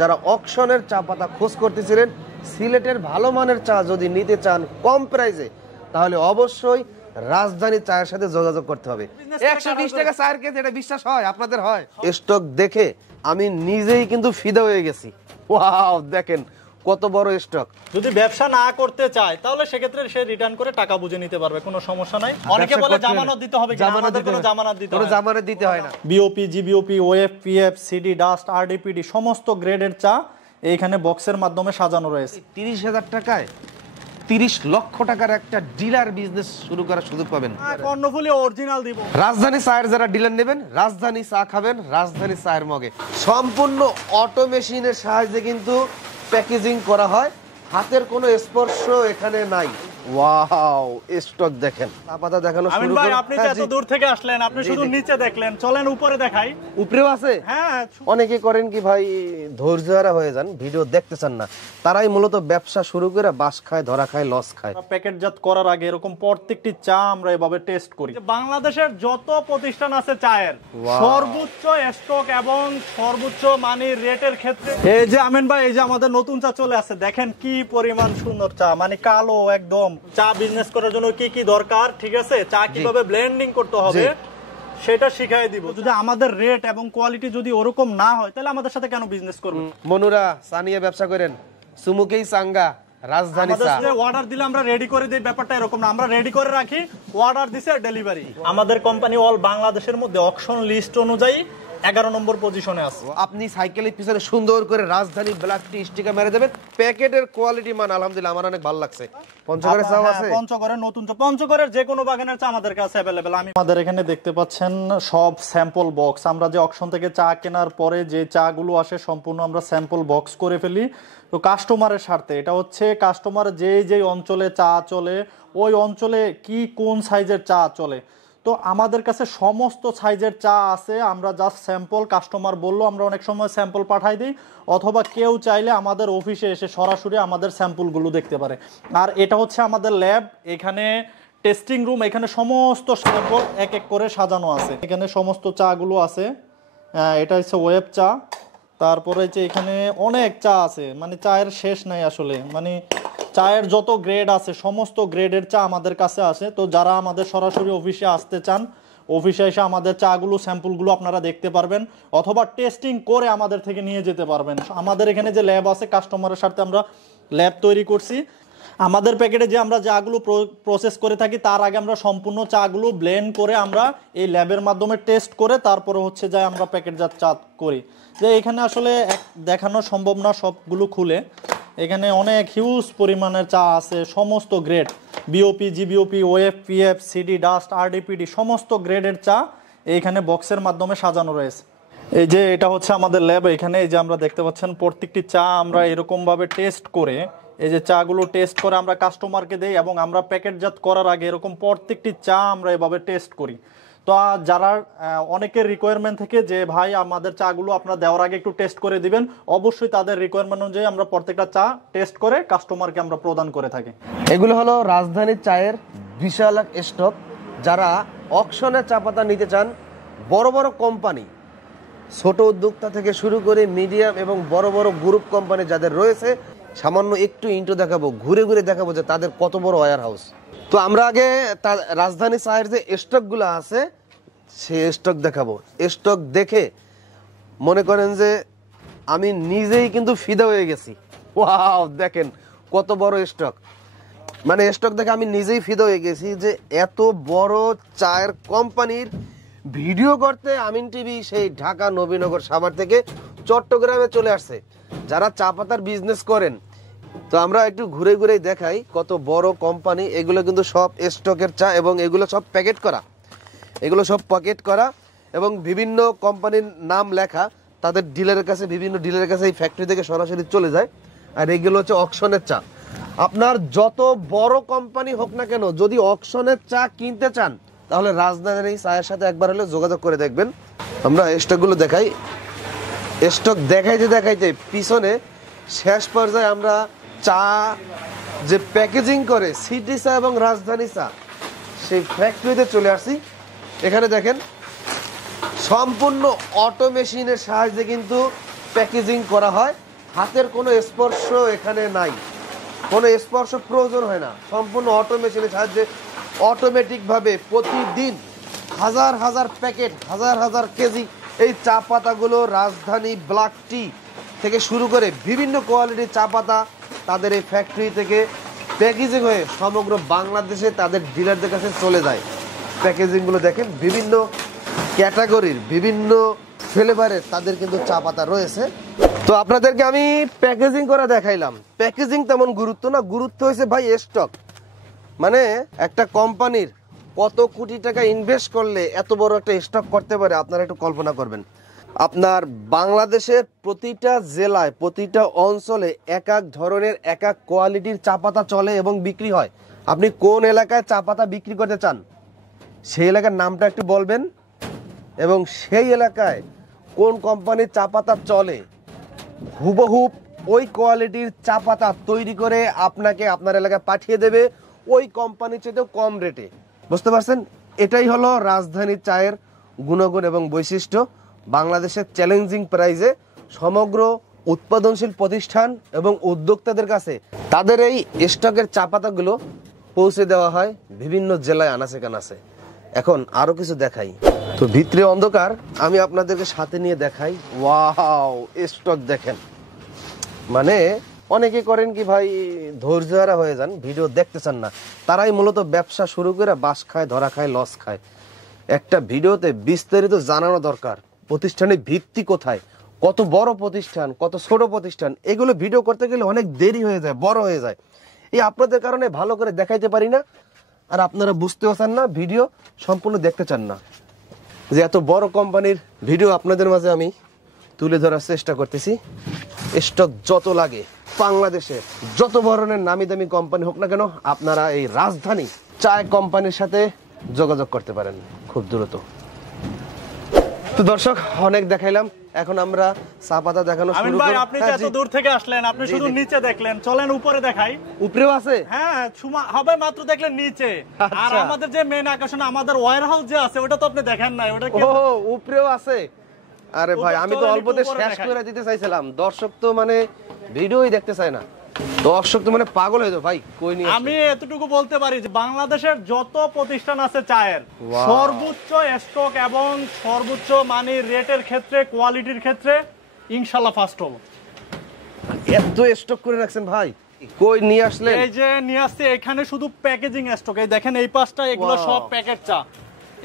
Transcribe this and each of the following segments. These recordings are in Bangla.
যারা অকশনের চা পাতা খোঁজ করতেছিলেন, সিলেটের ভালো মানের চা যদি নিতে চান কম প্রাইসে, তাহলে অবশ্যই রাজধানী চায়ের সাথে যোগাযোগ করতে হবে। 120 টাকা চায়ের কেজি, এটা বিশ্বাস হয় আপনাদের? হয়। স্টক দেখে আমি নিজেই কিন্তু ফিদা হয়ে গেছি। ওয়াও, দেখেন কত বড় স্টক। যদি ব্যবসা না করতে চায় তাহলে সেক্ষেত্রে সে রিটার্ন করে টাকা বুঝে নিতে পারবে, কোনো সমস্যা নাই। অনেকে বলে জামানত দিতে হবে, আমাদের কোনো জামানত দিতে হয় না। BOP, GBOP, OF, PF, CD, dust, RDPD সমস্ত গ্রেডের চা এইখানে বক্সের মাধ্যমে সাজানো রয়েছে। 30,000 টাকায় 30 লক্ষ টাকার একটা ডিলার বিজনেস শুরু করার সুযোগ পাবেন। কর্ণফুলী অরিজিনাল দিব। রাজধানী চায়ের যারা ডিলার নেবেন, রাজধানী চা খাবেন রাজধানী চায়ের মগে। সম্পূর্ণ অটো মেশিনের সাহায্যে কিন্তু প্যাকেজিং করা হয়, হাতের কোনো স্পর্শ এখানে নাই। ওয়াও, স্টক দেখেন। চা পাতা দেখানো শুরু করুন। আপনি এত দূর থেকে আসলেন, আপনি শুধু নিচে দেখলেন, চলেন উপরে দেখাই। উপরেও আছে? হ্যাঁ। অনেকে করেন কি ভাই, ধৈর্যহারা হয়ে যান, ভিডিও দেখতে চান না। তারাই মূলত ব্যবসা শুরু করে বাস খায়, ধরা খায়, লস খায়। প্যাকেটজাত করার আগে এরকম প্রত্যেকটি চা আমরা এভাবে টেস্ট করি। বাংলাদেশের যত প্রতিষ্ঠান আছে চায়ের, সর্বোচ্চ স্টক এবং সর্বোচ্চ মানের রেটের ক্ষেত্রে এই যে আমিন ভাই, এই যে আমাদের নতুন চা চলে আসছে, দেখেন কি পরিমাণ সুন্দর চা, মানে কালো একদম। চা বিজনেস করার জন্য কি কি দরকার, ঠিক আছে, চা কিভাবে ব্লেন্ডিং করতে হবে সেটা শিখাই দিব। যদি আমাদের রেট এবং কোয়ালিটি যদি ওরকম না হয় তাহলে আমাদের সাথে কেন বিজনেস করবেন? মনুরা চা নিয়ে ব্যবসা করেন, সুমুকেই চাঙ্গা রাজধানী চা। অর্ডার দিলে আমরা রেডি করে দিই, ব্যাপারটা এরকম না, আমরা রেডি করে রাখি, অর্ডার দিছে ডেলিভারি। আমাদের কোম্পানি অল বাংলাদেশের মধ্যে অকশন লিস্ট অনুযায়ী 11 নম্বর পজিশনে আছে। আপনি সাইকেলের পিছনে সুন্দর করে রাজধানী ব্ল্যাক টি স্টিকার মেরে দেবেন। প্যাকেটের কোয়ালিটি মান আলহামদুলিল্লাহ আমার অনেক ভালো লাগছে। পঞ্চগড়ের চা আছে? পঞ্চগড়ের নতুন চা, পঞ্চগড়ের যে কোনো বাগানের চা আমাদের কাছে अवेलेबल। আমাদের এখানে দেখতে পাচ্ছেন সব স্যাম্পল বক্স। আমরা যে অকশন থেকে চা কেনার পরে যে চাগুলো আসে সম্পূর্ণ আমরা স্যাম্পল বক্স করে ফেলি। তো কাস্টমারের স্বার্থে এটা হচ্ছে কাস্টমার যে অঞ্চলে চা চলে, ওই অঞ্চলে কি কোন সাইজের চা চলে, তো আমাদের কাছে সমস্ত সাইজের চা আছে। আমরা জাস্ট স্যাম্পল, কাস্টমার বললো আমরা অনেক সময় স্যাম্পল পাঠাই দিই, অথবা কেউ চাইলে আমাদের অফিসে এসে সরাসরি আমাদের স্যাম্পলগুলো দেখতে পারে। আর এটা হচ্ছে আমাদের ল্যাব, এখানে টেস্টিং রুম, এখানে সমস্ত স্যাম্পল এক এক করে সাজানো আছে। এখানে সমস্ত চাগুলো আছে। এটা হচ্ছে ওয়েব চা, তারপরে যে এখানে অনেক চা আছে, মানে চায়ের শেষ নাই আসলে, মানে চায়ের যত গ্রেড আছে সমস্ত গ্রেডের চা আমাদের কাছে আছে। তো যারা আমাদের সরাসরি অফিসে আসতে চান, অফিসে এসে আমাদের চাগুলো স্যাম্পলগুলো আপনারা দেখতে পারবেন, অথবা টেস্টিং করে আমাদের থেকে নিয়ে যেতে পারবেন। আমাদের এখানে যে ল্যাব আছে, কাস্টমারের সাথে আমরা ল্যাব তৈরি করছি। আমাদের প্যাকেটে যে আমরা চাগুলো প্রসেস করে থাকি, তার আগে আমরা সম্পূর্ণ চাগুলো ব্লেন্ড করে আমরা এই ল্যাবের মাধ্যমে টেস্ট করে তারপরে হচ্ছে যায় আমরা প্যাকেটজাত চা করি। যে এখানে আসলে দেখানো সম্ভব না সবগুলো খুলে, এখানে অনেক হিউজ পরিমাণের চা আছে, সমস্ত grade, BOP, GBOP, OF, PF, CD, dust, RDPD সমস্ত গ্রেডের চা এইখানে বক্সের মাধ্যমে সাজানো রয়েছে। এই যে এটা হচ্ছে আমাদের ল্যাব, এখানে এই যে আমরা দেখতে পাচ্ছেন প্রত্যেকটি চা আমরা এরকমভাবে টেস্ট করে, এই যে চাগুলো টেস্ট করে আমরা কাস্টমারকে দেই, এবং আমরা প্যাকেটজাত করার আগে এরকম প্রত্যেকটি চা আমরা এভাবে টেস্ট করি। তো যারা অনেকের রিকোয়ারমেন্ট থেকে যে ভাই আমাদের চাগুলো আপনারা দেওয়ার আগে একটু টেস্ট করে দিবেন, অবশ্যই তাদের রিকোয়ারমেন্ট অনুযায়ী আমরা প্রত্যেকটা চা টেস্ট করে কাস্টমারকে আমরা প্রদান করে থাকি। এগুলো হলো রাজধানী চায়ের বিশাল এক স্টক। যারা অকশনের চা পাতা নিতে চান, বড় বড় কোম্পানি, ছোট উদ্যোক্তা থেকে শুরু করে মিডিয়াম এবং বড় বড় গ্রুপ কোম্পানি যাদের রয়েছে, সামান্য একটু ইন্ট্রো দেখাবো, ঘুরে ঘুরে দেখাবো যে তাদের কত বড় ওয়্যার হাউস। তো আমরা আগে রাজধানী চায়ের যে স্টকগুলো আছে সে স্টক দেখাবো। স্টক দেখে মনে করেন যে আমি নিজেই কিন্তু ফিদা হয়ে গেছি। ওয়াও, দেখেন কত বড় স্টক, মানে স্টক দেখে আমি নিজেই ফিদা হয়ে গেছি যে এত বড় চায়ের কোম্পানির ভিডিও করতে আমিন টিভি সেই ঢাকা, নবীনগর, সাভার থেকে চট্টগ্রামে চলে আসছে। যারা চা পাতার বিজনেস করেন, তো আমরা একটু ঘুরে ঘুরে দেখাই কত বড় কোম্পানি। এগুলো কিন্তু সব স্টকের চা, এবং এগুলো সব প্যাকেট করা, এগুলো সব প্যাকেট করা এবং বিভিন্ন কোম্পানির নাম লেখা, তাদের ডিলারের কাছে, বিভিন্ন ডিলারের কাছে এই ফ্যাক্টরি থেকে সরাসরি চলে যায়। আর এগুলো হচ্ছে অকশনের চা। আপনার যত বড় কোম্পানি হোক না কেন, যদি অকশনের চা কিনতে চান তাহলে রাজধানী চায়ের সাথে একবার হলে যোগাযোগ করে দেখবেন। আমরা স্টকগুলো দেখাই, স্টক দেখাইতে দেখাইতে পিছনে শেষ পর্যায়ে আমরা চা যে প্যাকেজিং করে সিটি চা এবং রাজধানী চা, সেই ফ্যাক্টরিতে চলে আসছি। এখানে দেখেন সম্পূর্ণ অটো মেশিনের সাহায্যে কিন্তু প্যাকেজিং করা হয়, হাতের কোনো স্পর্শ এখানে নাই, কোনো স্পর্শ প্রয়োজন হয় না, সম্পূর্ণ অটোমেশনের সাহায্যে অটোমেটিকভাবে প্রতিদিন হাজার হাজার প্যাকেট, হাজার হাজার কেজি এই চা পাতাগুলো রাজধানী ব্ল্যাক টি থেকে শুরু করে বিভিন্ন কোয়ালিটির চা পাতা তাদের এই ফ্যাক্টরি থেকে প্যাকেজিং হয়ে সমগ্র বাংলাদেশে তাদের ডিলারদের কাছে চলে যায়। প্যাকেজিংগুলো দেখেন, বিভিন্ন ক্যাটাগরির বিভিন্ন ফ্লেভারের তাদের কিন্তু চা পাতা রয়েছে। তো আপনাদেরকে আমি প্যাকেজিং করে দেখাইলাম, প্যাকেজিং তেমন গুরুত্ব না, গুরুত্ব হয়েছে ভাই স্টক। মানে একটা কোম্পানির কত কোটি টাকা ইনভেস্ট করলে এত বড় একটা স্টক করতে পারে আপনারা একটু কল্পনা করবেন। আপনার বাংলাদেশের প্রতিটা জেলায় প্রতিটা অঞ্চলে এক এক ধরনের এক এক কোয়ালিটির চা পাতা চলে এবং বিক্রি হয়। আপনি কোন এলাকায় চা পাতা বিক্রি করতে চান সেই এলাকার নামটা একটু বলবেন, এবং সেই এলাকায় কোন কোম্পানির চা পাতা চলে হুবহুব ওই কোয়ালিটির চা পাতা তৈরি করে আপনাকে আপনার এলাকায় পাঠিয়ে দেবে ওই কোম্পানির চেয়েও কম রেটে। বুঝতে পারছেন? এটাই হলো রাজধানীর চায়ের গুণগুণ এবং বৈশিষ্ট্য। বাংলাদেশের চ্যালেঞ্জিং প্রাইজে সমগ্র উৎপাদনশীল প্রতিষ্ঠান এবং উদ্যোক্তাদের কাছে তাদের এই স্টকের চা পাতাগুলো পৌঁছে দেওয়া হয় বিভিন্ন জেলায় আনাচে কানাচে। এখন আরো কিছু দেখাই, তো ভিতরে অন্ধকার, আমি আপনাদেরকে সাথে নিয়ে দেখাই। ওয়াও, স্টক দেখেন। মানে অনেকে করেন কি ভাই, ধৈর্য হারা হয়ে যান, ভিডিও দেখতে চান না, তারাই মূলত ব্যবসা শুরু করে বাস খায়, ধরা খায়, লস খায়। একটা ভিডিওতে বিস্তারিত জানানো দরকার, প্রতিষ্ঠানের ভিত্তি কোথায়, কত বড় প্রতিষ্ঠান, কত ছোট প্রতিষ্ঠান, এগুলো ভিডিও করতে গেলে অনেক দেরি হয়ে যায়, বড় হয়ে যায়। এই আপনাদের কারণে ভালো করে দেখাইতে পারি না, আর আপনারা বুঝতেও চান না, ভিডিও সম্পূর্ণ দেখতে চান না। যে এত বড় কোম্পানির ভিডিও আপনাদের মাঝে আমি তুলে ধরার চেষ্টা করতেছি। স্টক যত লাগে, বাংলাদেশে যত ধরনের নামি দামি কোম্পানি হোক না কেন, আপনারা এই রাজধানী চায় কোম্পানির সাথে যোগাযোগ করতে পারেন খুব দ্রুত। তো দর্শক, অনেক দেখাইলাম, এখন আমরা চা পাতা দেখানো শুরু করব। আপনি এত দূর থেকে আসলেন, আপনি শুধু নিচে দেখলেন, চলেন উপরে দেখাই। উপরেও আছে? হ্যাঁ, হবে মাত্র দেখলেন নিচে। আর আমাদের যে মেন আকর্ষণ, আমাদের ওয়্যার হাউস যে আছে, ওটা তো আপনি দেখেন না, ওটা কি? ও, উপরেও আছে? আরে ভাই, আমি তো অল্পতে শেষ করে দিতে চাইছিলাম, দর্শক তো মানে ভিডিওই দেখতে চায় না, দর্শক তো মানে পাগল হয়ে যাবে ভাই। কই নিয়ে আমি এতটুকু বলতে পারি যে বাংলাদেশের যত প্রতিষ্ঠান আছে চায়ের, সর্বোচ্চ স্টক এবং সর্বোচ্চ মানের রেটের ক্ষেত্রে, কোয়ালিটির ক্ষেত্রে ইনশাআল্লাহ ফার্স্ট হবো। এত স্টক করে রাখছেন ভাই, কই নিয়ে আসলেন? এই যে নিয়ে আসছে, এখানে শুধু প্যাকেজিং স্টক। এই দেখেন এই পাশটা, এগুলো সব প্যাকেট চা।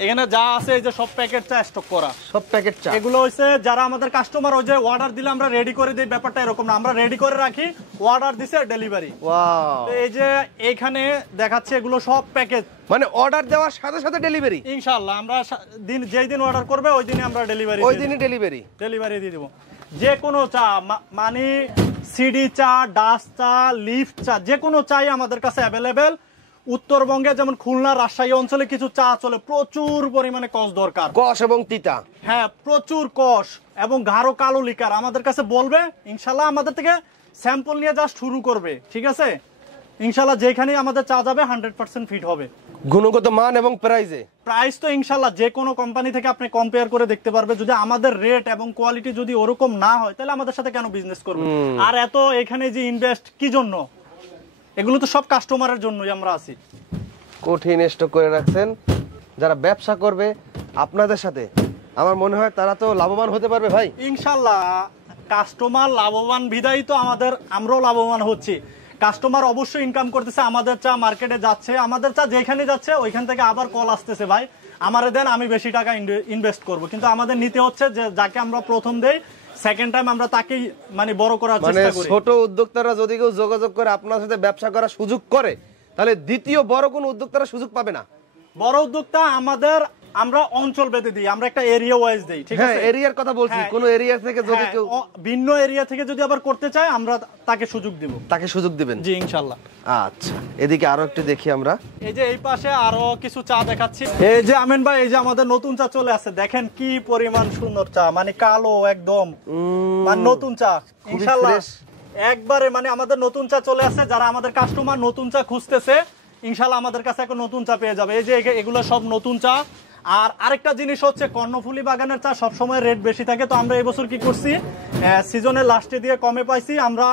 এখানে যা আছে এই যে সব প্যাকেট চা স্টক করা, সব প্যাকেট চা। এগুলো হইছে যারা আমাদের কাস্টমার, ওই যে অর্ডার দিলে আমরা রেডি করে দিই, ব্যাপারটা এরকম না, আমরা রেডি করে রাখি, অর্ডার দিছে ডেলিভারি। ওয়াও, এই যে এখানে দেখাচ্ছে এগুলো সব প্যাকেজ, মানে অর্ডার দেওয়ার সাথে সাথে ডেলিভারি। ইনশাআল্লাহ আমরা যেই দিন অর্ডার করবে ওই দিনই আমরা ডেলিভারি দিয়ে দিব। যে কোনো চা, মানে সিডি চা, ডাস্ট চা, লিফট চা, যে কোনো চাই আমাদের কাছে অ্যাভেলেবেল। উত্তরবঙ্গে যেমন খুলনা, রাজশাহী অঞ্চলে কিছু চা চলে, প্রচুর পরিমাণে কষ দরকার, কষ এবং তিতা। হ্যাঁ, প্রচুর কষ এবং গাঢ় কালো লিকার আমাদের কাছে বলবে, ইনশাল্লাহ আমাদের থেকে স্যাম্পল নিয়ে যা শুরু করবে, ঠিক আছে? ইনশাল্লাহ যেখানে আমাদের চা যাবে 100% ফিট হবে। গুণগত মান এবং প্রাইস তো ইনশাল্লাহ যে কোনো কোম্পানি থেকে আপনি কম্পেয়ার করে দেখতে পারবে। যদি আমাদের রেট এবং কোয়ালিটি যদি ওরকম না হয়, তাহলে আমাদের সাথে কেন বিজনেস করবে? আর এত এখানে যে ইনভেস্ট কি জন্য? এগুলো তো সব কাস্টমারের জন্যই আমরা আছি। কঠিন স্টক করে রাখছেন, যারা ব্যবসা করবে আপনাদের সাথে, আমার মনে হয় তারা তো লাভবান হতে পারবে ভাই। ইনশাল্লাহ কাস্টমার লাভবান বিদায়ী তো আমরাও লাভবান হচ্ছি। কাস্টমার অবশ্যই ইনকাম করতেছে, আমাদের চা মার্কেটে যাচ্ছে, আমাদের চা যেখানে যাচ্ছে ওইখান থেকে আবার কল আসতেছে, ভাই আমারে দেন, আমি বেশি টাকা ইনভেস্ট করব। কিন্তু আমাদের নিতে হচ্ছে যে যাকে আমরা প্রথম দেই, সেকেন্ড টাইম আমরা তাকেই মানে বড় করার চেষ্টা করি। ছোট উদ্যোক্তারা যদি কেউ যোগাযোগ করে আপনার সাথে ব্যবসা করার সুযোগ করে, তাহলে দ্বিতীয় বড় কোন উদ্যোক্তারা সুযোগ পাবে না। বড় উদ্যোক্তা আমরা অঞ্চল বেঁধে দিই, আমরা একটা এরিয়া ওয়াইজ দেই, ঠিক আছে? এরিয়ার কথা বলছি, কোন এরিয়া থেকে যদি কেউ ভিন্ন এরিয়া থেকে যদি আবার করতে চায়, আমরা তাকে সুযোগ দিব। তাকে সুযোগ দিবেন? জি ইনশাআল্লাহ। আচ্ছা, এদিকে আরো একটু দেখি আমরা। এই যে এই পাশে আরো কিছু চা দেখাচ্ছি। এই যে আমিন ভাই, এই যে আমাদের নতুন চা চলে আসছে, দেখেন কি পরিমাণ সুন্দর চা, মানে কালো একদম, মানে নতুন চা ইনশাআল্লাহ একবারে, মানে আমাদের নতুন চা চলে আসছে। যারা আমাদের কাস্টমার নতুন চা খুঁজতেছে, ইনশাআল্লাহ আমাদের কাছে এখন নতুন চা পেয়ে যাবে। এই যে এগুলো সব নতুন চা, আর আরেকটা জিনিস হচ্ছে কর্ণফুলী বাগানের চা সবসময় রেট বেশি থাকে, তো আমরা এবছর কি করছি, সিজনের লাস্টে দিয়ে কমে পাইছি, আমরা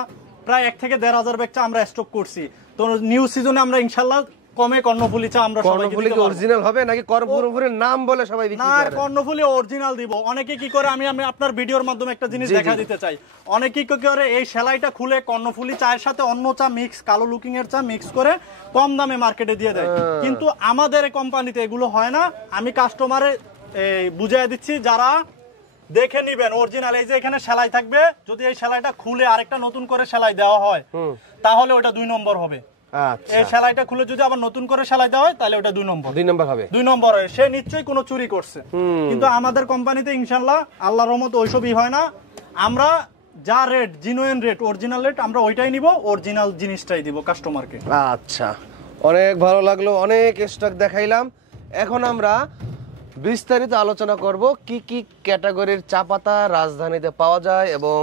প্রায় 1 থেকে 1,500 ব্যাগ চা আমরা স্টক করছি। তো নিউ সিজনে আমরা ইনশাল্লাহ কমে কর্ণফুলী চা আমরা সবাইকে কর্ণফুলী কি অরিজিনাল হবে নাকি কর্ণফুলীর নাম বলে সবাই বিক্রি না, করে? কর্ণফুলী অরিজিনাল দিব। অনেকে কি করে, আমি আপনার ভিডিওর মাধ্যমে একটা জিনিস দেখা দিতে চাই। অনেকে কি করে, এই সেলাইটা খুলে কর্ণফুলী চায়ের সাথে অন্য চা মিক্স, কালো লুকিং এর চা মিক্স করে কম দামে মার্কেটে দিয়ে দেয়। কিন্তু আমাদের এই কোম্পানিতে এগুলো হয় না। আমি কাস্টমারে বুঝিয়ে দিচ্ছি, যারা দেখে নিবেন অরিজিনাল, এই যে এখানে সেলাই থাকবে, যদি এই সেলাইটা খুলে আরেকটা নতুন করে সেলাই দেওয়া হয় তাহলে ওটা 2 নম্বর হবে। আচ্ছা, এই সেলাইটা খুলে যদি আবার নতুন করে সেলাই দেওয়া হয় তাহলে ওটা 2 নম্বর। 2 নম্বর হবে। 2 নম্বর হয়, সে নিশ্চয়ই কোনো চুরি করছে। কিন্তু আমাদের কোম্পানিতে ইনশাআল্লাহ আল্লাহর রহমতে ওইসবই হয় না। আমরা যা rate, genuine rate, original rate, আমরা ওইটাই নিব, অরিজিনাল জিনিসটাই দিব কাস্টমারকে। আচ্ছা, অনেক ভালো লাগলো, অনেক স্টক দেখাইলাম। এখন আমরা বিস্তারিত আলোচনা করব কি কি ক্যাটাগরির চা পাতা রাজধানীতে পাওয়া যায় এবং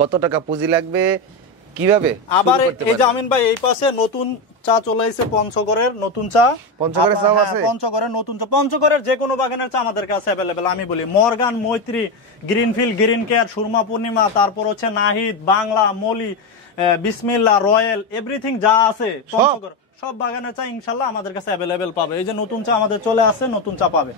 কত টাকা পুঁজি লাগবে, কিভাবে আবার এই যে আমিন ভাই, এই পাশে নতুন চা চলে এসেছে, পঞ্চগড়ের নতুন চা। পঞ্চগড়ের চা আছে? পঞ্চগড়ের নতুন চা, পঞ্চগড়ের যে কোনো বাগানের চা আমাদের কাছে অ্যাভেলেবেল। আমি বলি মর্গান, মৈত্রী, গ্রিনফিল্ড, গ্রিন কেয়ার, সুরমা পূর্ণিমা, তারপর হচ্ছে নাহিদ, বাংলা, মলি, বিসমিল্লাহ, রয়্যাল, এভরিথিং যা আছে পঞ্চগড় সব বাগানের চা ইনশাআল্লাহ আমাদের কাছে অ্যাভেলেবেল পাবে। এই যে নতুন চা আমাদের চলে আসছে, নতুন চা পাবে।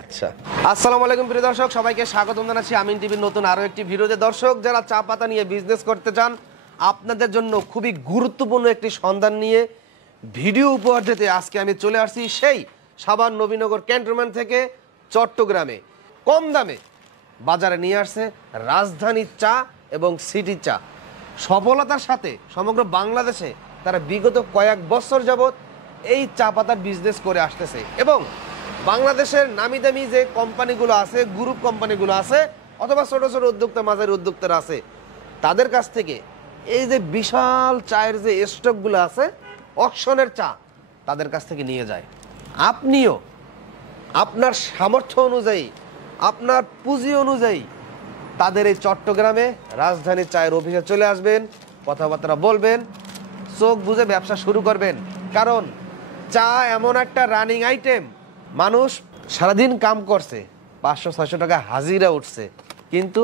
আচ্ছা, আসসালামু আলাইকুম প্রিয় দর্শক, সবাইকে স্বাগতম জানাচ্ছি আমিন টিভির নতুন আরো একটি ভিডিওতে। দর্শক, যারা চা পাতা নিয়ে বিজনেস করতে চান, আপনাদের জন্য খুবই গুরুত্বপূর্ণ একটি সন্ধান নিয়ে ভিডিও উপহার দিতে আজকে আমি চলে আসছি সেই সাভার নবীনগর ক্যান্টনমেন্ট থেকে চট্টগ্রামে কম দামে বাজারে নিয়ে আসছে রাজধানী চা এবং সিটি চা। সফলতার সাথে সমগ্র বাংলাদেশে তারা বিগত কয়েক বছর যাবৎ এই চা পাতার বিজনেস করে আসতেছে এবং বাংলাদেশের নামি দামি যে কোম্পানিগুলো আছে, গ্রুপ কোম্পানিগুলো আছে, অথবা ছোট ছোট উদ্যোক্তা, মাঝারি উদ্যোক্তারা আছে, তাদের কাছ থেকে এই যে বিশাল চায়ের যে স্টকগুলো আছে, অকশনের চা, তাদের কাছ থেকে নিয়ে যায়। আপনিও আপনার সামর্থ্য অনুযায়ী, আপনার পুঁজি অনুযায়ী তাদের এই চট্টগ্রামে রাজধানী চায়ের অফিসে চলে আসবেন, কথাবার্তা বলবেন, চোখ বুঝে ব্যবসা শুরু করবেন। কারণ চা এমন একটা রানিং আইটেম, মানুষ সারাদিন কাম করছে, 500-600 টাকা হাজিরা উঠছে, কিন্তু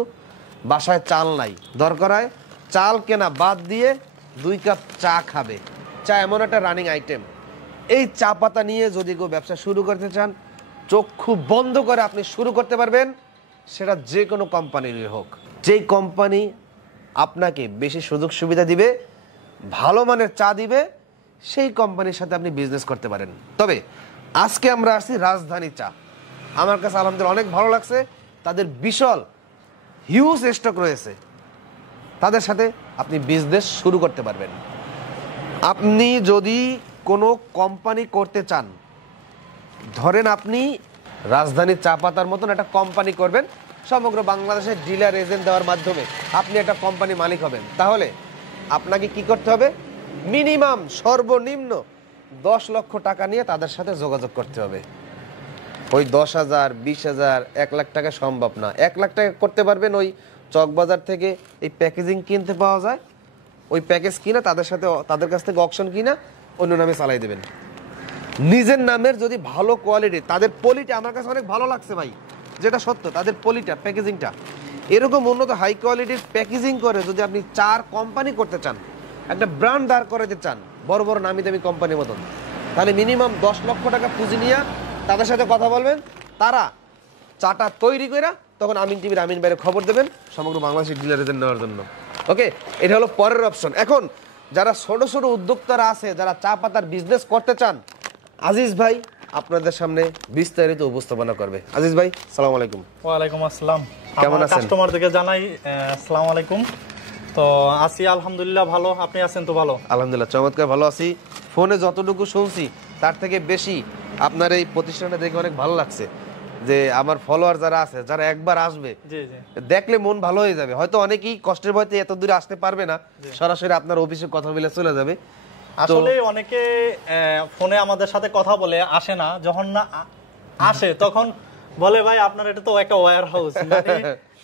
বাসায় চাল নাই, দরকার হয় চাল কেনা বাদ দিয়ে 2 কাপ চা খাবে। চা এমন একটা রানিং আইটেম, এই চা পাতা নিয়ে যদি কেউ ব্যবসা শুরু করতে চান, চক্ষু বন্ধ করে আপনি শুরু করতে পারবেন, সেটা যে কোনো কোম্পানিরই হোক। যেই কোম্পানি আপনাকে বেশি সুযোগ সুবিধা দিবে, ভালো মানের চা দিবে, সেই কোম্পানির সাথে আপনি বিজনেস করতে পারেন। তবে আজকে আমরা আসছি রাজধানী চা। আমার কাছে আলহামদুলিল্লাহ অনেক ভালো লাগছে, তাদের বিশাল হিউজ স্টক রয়েছে, তাদের সাথে আপনি বিজনেস শুরু করতে পারবেন। আপনি যদি কোনো কোম্পানি করতে চান, ধরেন আপনি রাজধানী চা পাতার মতন একটা কোম্পানি করবেন, সমগ্র বাংলাদেশের ডিলার এজেন্ট দেওয়ার মাধ্যমে আপনি একটা কোম্পানি মালিক হবেন, তাহলে আপনাকে কি করতে হবে? মিনিমাম সর্বনিম্ন 10 লক্ষ টাকা নিয়ে তাদের সাথে যোগাযোগ করতে হবে। ওই 10,000, 20,000, 1 লাখ টাকা সম্ভব না। 1 লাখ টাকা করতে পারবেন ওই চকবাজার থেকে এই প্যাকেজিং কিনতে পাওয়া যায়, ওই প্যাকেজ কিনা তাদের কাছ থেকে অকশন কিনা অন্য নামে চালাই দেবেন। নিজের নামের যদি ভালো কোয়ালিটি, তাদের পলিটা আমার কাছে অনেক ভালো লাগছে ভাই, যেটা সত্য, তাদের পলিটা, প্যাকেজিংটা এরকম উন্নত হাই কোয়ালিটির প্যাকেজিং করে যদি আপনি চার কোম্পানি করতে চান, একটা ব্র্যান্ড দাঁড় করাতে চান বড় বড় নামি দামি কোম্পানির মতন, তাহলে মিনিমাম 10 লক্ষ টাকা পুঁজি নিয়ে তাদের সাথে কথা বলবেন। তারা চাটা তৈরি করে তখন আমিন টিভির আমিন ভাইয়ের খবর দেবেন সমগ্র বাংলাদেশের ডিলারদের নেওয়ার জন্য। ওকে, এটা হলো পরের অপশন। এখন যারা ছোট ছোট উদ্যোক্তারা আছে, যারা চা পাতার বিজনেস করতে চান, আজিজ ভাই আপনাদের সামনে বিস্তারিত উপস্থাপনা করবে। আজিজ ভাই, আসসালামু আলাইকুম। ওয়ালাইকুম আসসালাম। কেমন আছেন? কাস্টমারদেরকে জানাই আসসালামু আলাইকুম। তো আছি আলহামদুলিল্লাহ ভালো, আপনি আছেন তো? ভালো, আলহামদুলিল্লাহ, চমৎকার ভালো আছি। ফোনে যতটুকু শুনছি তার থেকে বেশি আপনার এই প্রতিষ্ঠানটা দেখে অনেক ভালো লাগছে, যে আমার ফলোয়ার যারা আছে, যারা একবার আসবে দেখলে মন ভালো হয়ে যাবে। হয়তো অনেকেই কষ্টের ভয়তে এত দূরে আসতে পারবে না, সরাসরি আপনার অফিসে কথা বলে চলে যাবে। আসলে অনেকে ফোনে আমাদের সাথে কথা বলে আসে না, যখন না আসে তখন বলে ভাই আপনার এটা তো একটা ওয়্যার হাউস,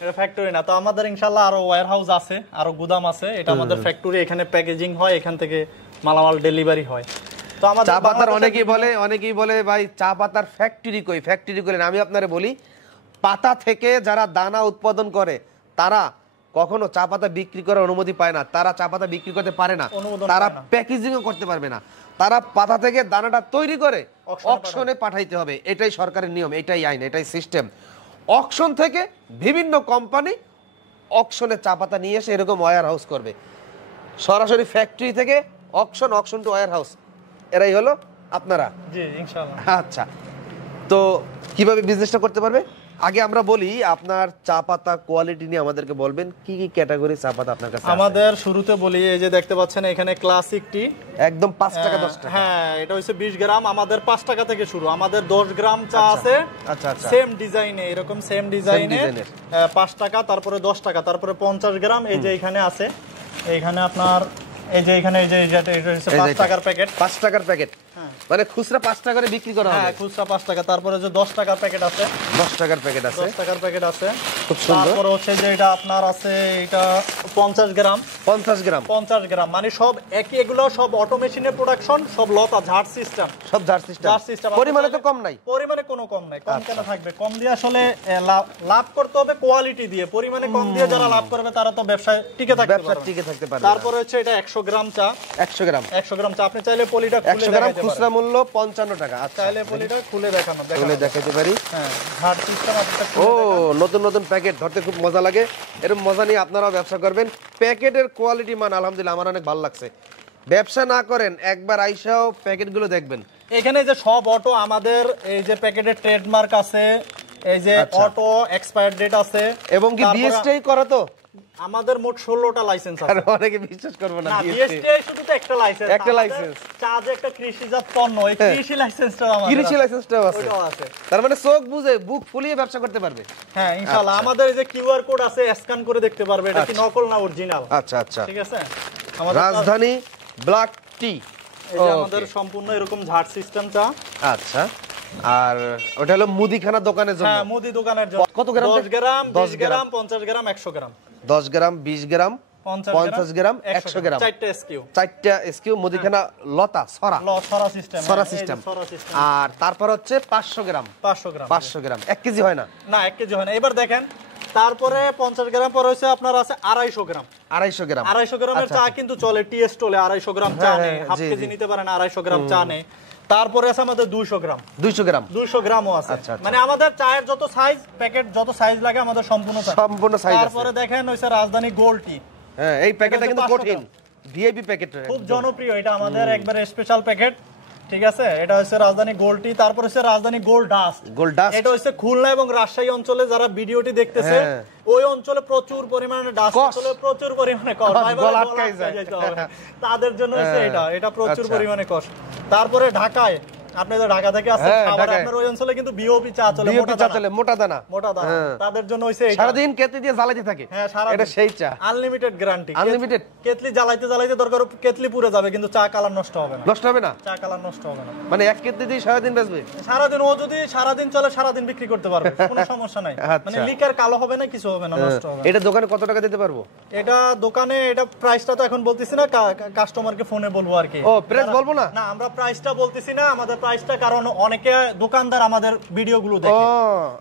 এটা ফ্যাক্টরি না। তো আমাদের ইনশাআল্লাহ আরো ওয়্যার হাউস আছে, আরো গুদাম আছে, এটা আমাদের ফ্যাক্টরি, এখানে প্যাকেজিং হয়, এখান থেকে মালামাল ডেলিভারি হয়। তো আমাদের চা পাতার বাংলাদেশে অনেকেই বলে ভাই চা পাতার ফ্যাক্টরি কই, ফ্যাক্টরি করেন। আমি আপনারে বলি, পাতা থেকে যারা দানা উৎপাদন করে তারা কখনো চা পাতা বিক্রি করার অনুমতি পায় না, তারা চা পাতা বিক্রি করতে পারে না, অনুমোদন তারা পায় না। প্যাকেজিংও করতে পারবে না। তারা পাতা থেকে দানাটা তৈরি করে অকশনে অকশনে পাঠাইতে হবে। এটাই সরকারের নিয়ম, এটাই আইন, এটাই সিস্টেম। অকশন থেকে বিভিন্ন কোম্পানি অকশনে চা পাতা নিয়ে এসে এরকম ওয়্যার হাউস করবে, সরাসরি ফ্যাক্টরি থেকে auction, auction two wire house. এরাই হলো আপনারা। জি ইনশাআল্লাহ। আচ্ছা, তো কিভাবে বিজনেসটা করতে পারবে? আগে আমরা বলি আপনার চা পাতা কোয়ালিটি নিয়ে আমাদেরকে বলবেন, কি কি ক্যাটাগরি চা পাতা আপনার কাছে আছে? আমাদের শুরুতে বলি, এই যে দেখতে পাচ্ছেন এখানে ক্লাসিক টি, একদম 5 টাকা 10 টাকা। হ্যাঁ এটা হচ্ছে 20 গ্রাম, আমাদের 5 টাকা থেকে শুরু। আমাদের 10 গ্রাম চা আছে, আচ্ছা আচ্ছা, সেম ডিজাইনে, এরকম সেম ডিজাইনে ডিজাইনের। 5 টাকা, তারপরে 10 টাকা, তারপরে 50 গ্রাম। এই যে এখানে আছে, এইখানে আপনার এই যে এখানে এই যে এটা হচ্ছে 5 টাকার প্যাকেট। 5 টাকার প্যাকেট, মানে খুচরা 5 টাকা করে বিক্রি করা হ্যাঁ হবে। খুচরা 5 টাকা। তারপরে যে 10 টাকার প্যাকেট আছে, 10 টাকার প্যাকেট আছে, 10 টাকার প্যাকেট আছে। খুব সুন্দর। তারপরে হচ্ছে যে এটা আপনার আছে, এটা 50 গ্রাম, 50 গ্রাম, 50 গ্রাম, মানে সব একই, এগুলো সব অটোমেশনের প্রোডাকশন, সব লতা ঝাড় সিস্টেম, সব জার সিস্টেম। পরিমাণে তো কম নাই, পরিমাণে কোনো কম নাই। কম কেন থাকবে? কম দিয়ে আসলে লাভ করতে হবে কোয়ালিটি দিয়ে। পরিমাণে কম দিয়ে যারা লাভ করবে তারা তো ব্যবসায় টিকে থাকতে ব্যবসা পারবে। টিকে থাকতে পারবে। তারপরে হচ্ছে এটা 100 গ্রাম চা, 100 গ্রাম, 100 গ্রাম চা আপনি চাইলে পলিটা খুলে 100 গ্রাম দেখাইতে খুচরা পারেন। মূল্য 55 টাকা। আচ্ছা, চাইলে পলিটা খুলে দেখানো খুলে দেখাইতে পারি। হ্যাঁ ঝাড় সিস্টেম আপনারা ও নতুন নতুন প্যাকেট ধরতে খুব মজা লাগে, এরকম মজা নিয়ে আপনারাও ব্যবসা করবেন। প্যাকেটের কোয়ালিটি মান আলহামদুলিল্লাহ আমার অনেক ভালো লাগছে। ব্যবসা না করেন একবার আইসাও প্যাকেটগুলো দেখবেন। এখানে যে সব অটো আমাদের, এই যে প্যাকেটের ট্রেডমার্ক আছে, এই যে অটো এক্সপায়ার ডেট আছে, এবং কি বিএসটিআই করা তো আমাদের মোট 16টা লাইসেন্স আছে। আর অনেকে বিশ্বাস করবে না, না বিএসটিআই বিএসটিআই শুধু তো একটা লাইসেন্স, একটা লাইসেন্স। চা যে একটা কৃষিজাত পণ্য, এই কৃষি লাইসেন্সটা আমাদের কৃষি লাইসেন্সটাও আছে। ওটাও আছে। তার মানে চোখ বুঝে বুক ফুলিয়ে ব্যবসা করতে পারবে। হ্যাঁ ইনশাআল্লাহ। আমাদের এই যে কিউআর কোড আছে, স্ক্যান করে দেখতে পারবে এটা কি নকল না অরিজিনাল। আচ্ছা আচ্ছা, ঠিক আছে। আমাদের রাজধানী ব্ল্যাক টি, এই যে আমাদের সম্পূর্ণ এরকম ঝাড় সিস্টেম চা। আচ্ছা। আর ওটা হলো মুদিখানা দোকানের জন্য। হ্যাঁ মুদি দোকানের জন্য। কত গ্রাম? 10 গ্রাম, 20 গ্রাম, 50 গ্রাম, 100 গ্রাম। 10 গ্রাম, 20 গ্রাম, 50 গ্রাম, 100 গ্রাম, 4টা এসকিউ। 4টা এসকিউ মুদিখানা লতা সরা সরা সিস্টেম, সরা সিস্টেম। সরা সিস্টেম। আর তারপর হচ্ছে 500 গ্রাম, 500 গ্রাম, 500 গ্রাম 1 কেজি হয় না। না 1 কেজি হয় না। এবার দেখেন, তারপরে 50 গ্রাম পরে হচ্ছে আপনার আছে 250 গ্রাম। 250 গ্রাম, 250 গ্রামের চা কিন্তু চলে, টিএস চলে 250 গ্রাম চা নেই, হাফ জি, কেজি জি। নিতে পারেন, 250 গ্রাম চা নেই। তারপরে আছে আমাদের 200 গ্রাম, 200 গ্রাম 200 গ্রামও আছে। আচ্ছা, আচ্ছা। মানে আমাদের চায়ের যত সাইজ, প্যাকেট যত সাইজ লাগে আমাদের সম্পূর্ণ চা। সম্পূর্ণ সাইজ আছে। তারপরে দেখেন হইছে রাজধানী গোল্ড টি। হ্যাঁ এই প্যাকেটটা কিন্তু 500 কঠিন, ভিআইপি প্যাকেট, খুব জনপ্রিয়, এটা আমাদের একবার স্পেশাল প্যাকেট। ঠিক আছে, এটা হচ্ছে রাজধানী গোল্ড টি। তারপর হচ্ছে রাজধানী গোল্ড ডাস্ট। গোল্ড ডাস্ট, এটা হচ্ছে খুলনা এবং রাজশাহী অঞ্চলে যারা ভিডিওটি দেখতেছে, হ্যাঁ। ওই অঞ্চলে প্রচুর পরিমাণে ডাস্ট, কস। অঞ্চলে প্রচুর পরিমাণে কস, কস, ভাই বলে গলা গলা আটকাই আটকাই যায়। যাইতে হবে। তাদের জন্য হচ্ছে এটা প্রচুর আচ্ছা। পরিমাণে কস। তারপরে ঢাকায়, আপনি তো ঢাকা থেকে আসছেন, হ্যাঁ, খাবার ঢাকায়। আপনার ওই অঞ্চলে কিন্তু বিওপি চা চলে, ভিআইপি মোটা চা দানা, চলে, মোটা দানা, মোটা দানা। হ্যাঁ। তাদের জন্য হচ্ছে এটা সারাদিন কেটে দিয়ে জ্বালাতে থাকে। হ্যাঁ সারাদিন। এটা সেই চা, আনলিমিটেড গ্যারান্টি, আনলিমিটেড। কেতলি জ্বালাইতে জ্বালাইতে দরকার কেতলি পুড়ে যাবে, কিন্তু চা কালার নষ্ট হবে না। নষ্ট হবে না, চা কালার নষ্ট হবে না। মানে 1 কেজি দিয়ে সারাদিন বেচবে। সারাদিন, ও যদি সারাদিন চলে সারাদিন বিক্রি করতে পারবে, কোনো সমস্যা নাই। আচ্ছা। মানে লিকার কালো হবে না, কিছু হবে না, নষ্ট হবে না। এটা দোকানে কত টাকা দিতে পারবো? এটা দোকানে, এটা প্রাইসটা তো এখন বলতেছি না, কাস্টমারকে ফোনে বলবো আর কি। ও প্রাইস বলবো না? না আমরা প্রাইসটা বলতেছি না, আমাদের প্রাইসটা, কারণ অনেকে দোকানদার আমাদের ভিডিওগুলো ও দেখে,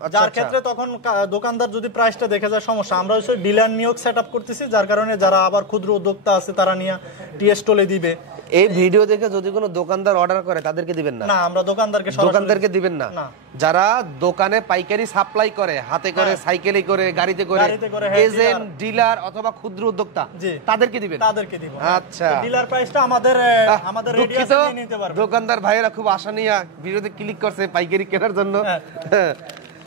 আচ্ছা যার আচ্ছা। ক্ষেত্রে তখন দোকানদার যদি প্রাইসটা দেখে যায় সমস্যা। আমরা হচ্ছে ডিলার নিয়োগ সেটআপ করতেছি, যার কারণে যারা আবার ক্ষুদ্র উদ্যোক্তা আছে তারা নিয়ে টিএস স্টলে দিবে। এই ভিডিও দেখে যদি কোনো দোকানদার অর্ডার করে তাদেরকে দিবেন না? না আমরা দোকানদারকে দিবেন না। না। যারা দোকানে পাইকারি সাপ্লাই করে, হাতে করে, সাইকেলে করে, গাড়িতে করে, হ্যাঁ, এজেন্ট, ডিলার অথবা ক্ষুদ্র উদ্যোক্তা, জি। তাদেরকে দিবেন। তাদেরকে দিব। আচ্ছা। ডিলার প্রাইসটা আমাদের আমাদের রেডি দুঃখিত, আছে, নিয়ে নিতে পারবে। দোকানদার ভাইয়েরা খুব আশা নিয়ে ভিডিওতে ক্লিক করছে পাইকারি কেনার জন্য। হ্যাঁ।